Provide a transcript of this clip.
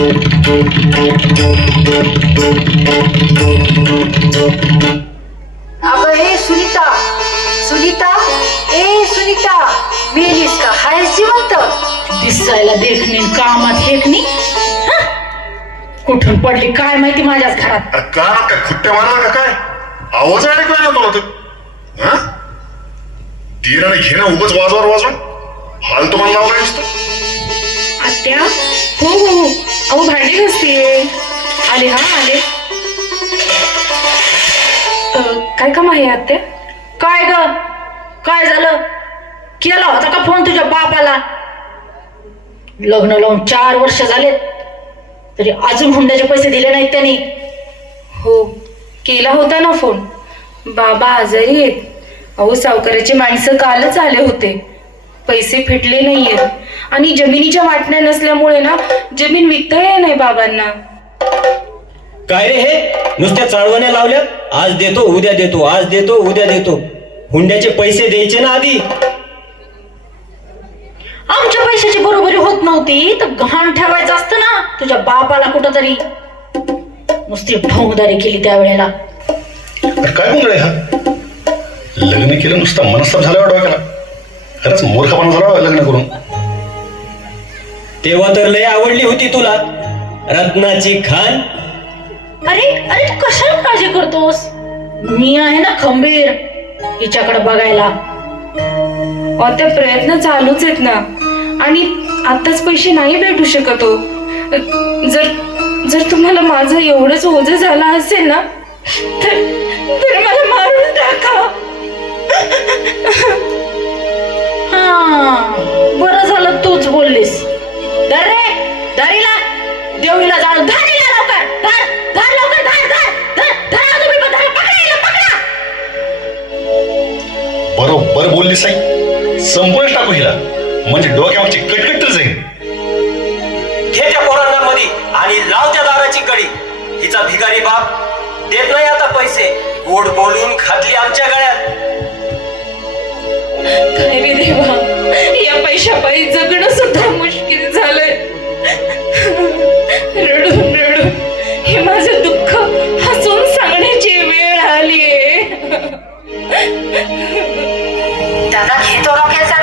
अगं ए सुनीता, सुनीता, ए सुनीता, मेलीस का? हाय जिवंत? दिसायला देखणी, कामात हेकणी, कुठून पडली काय माहिती माझ्याच घरात. काय खुट्ट्या मारला का काय? आवाज ऐकला ना तुला तर हा? दिराने घेणं उगाच वाजवर वाजवून हाल तुम्हाला लावला नुसतं. आत्या, हो हो हो, अहो भांडी घासते. आले हा आले. काय काम आहे आत्या? काय ग, काय झालं? केला होता का फोन तुझ्या बापाला? लग्न लावून 4 वर्ष झालेत तरी अजून हुंड्याचे पैसे दिले नाहीत त्यांनी. हो, केला होता ना फोन. बाबा आजारी आहेत. अहो सावकाराची माणसं कालच आले होते. पैसे फिटले नाहीयेत आणि जमिनीच्या वाटण्या नसल्यामुळे ना जमीन विकता येत नाही बाबांना. काय रे हे नुसत्या चाळवण्या लावल्या? आज देतो उद्या देतो, आज देतो उद्या देतो. हुंड्याचे पैसे द्यायचे ना आधी. आमच्या पैशाची बरोबरी होत नव्हती तर घाण ठेवायचं असतं ना तुझ्या बापाला कुठं तरी. नुसती ढोंगदारी केली त्यावेळेला. अरे काय बोल हा? लग्न केलं नुसतं मनस्ताप झाला डोक्याला. खरंच मूर्खपणा झाला लग्न करून. तेव्हा तर लय आवडली होती तुला रत्नाची खान. अरे अरे तू कशाला काळजी करतोस? मी आहे ना खंबीर हिच्याकडे बघायला. आता प्रयत्न चालूच आहेत ना आणि आताच पैसे नाही भेटू शकत हो. जर जर तुम्हाला माझं एवढंच ओझं झालं असेल ना तर मला मारून टाका. हा बरं झालं तूच बोललीस. धर रे धरीला, देवीला जाळ, धरीला लवकर, धर धर लवकर, धर धर धर धरा तुम्ही पण, धर, पकडा हिला, पकडा. बरोबर बोलली साई. संपूर्ण टाकू हिला म्हणजे डोक्यावरची कटकट तर जाईल. घे त्या पोरांना मध्ये आणि लाव त्या दाराची कडी. हिचा भिकारी बाप देत नाही आता पैसे. गोड बोलून घातली आमच्या गळ्यात. काय रे देवा, या पैशापायी जगणं सुद्धा मुश्किल झालंय. रडून रडून हे माझं दुःख हसून सांगण्याची वेळ आलीये. दादा घेतो डोक्याचा